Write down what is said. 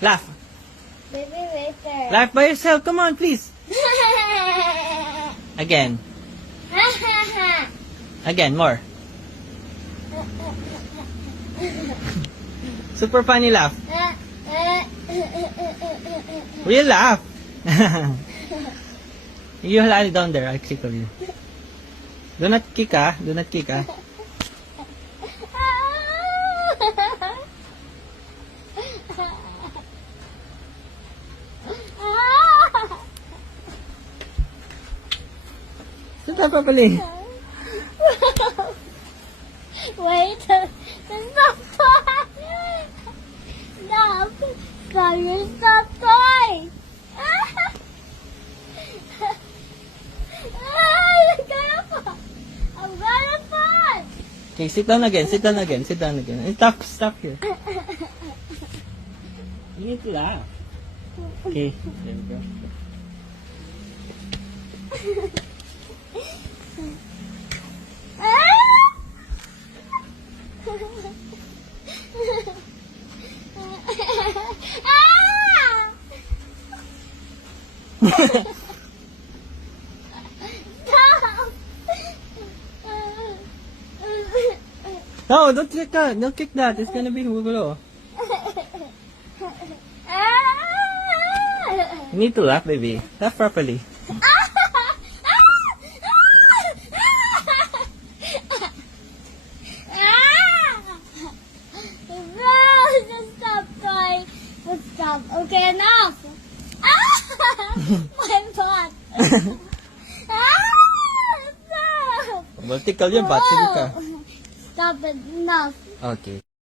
Laugh. Baby, wait there. Laugh by yourself. Come on, please. Again. Again, more. Super funny laugh. Real laugh. You lie down there. I'll kick you. Do not kick, ah. Do not kick, ah. Sit down properly. Wait, stop. Stop. Stop your stop toy. I'm gonna fall. Okay, sit down again. Sit down again. Sit down again. And stop here. You need to laugh. Okay, there we go. No, don't kick that. Don't kick that. It's gonna be gulo. You need to laugh, baby. Laugh properly. Stop. Okay, enough. My butt. Stop. Well, tickle your butt. Sige ka. Stop it. Enough. Okay.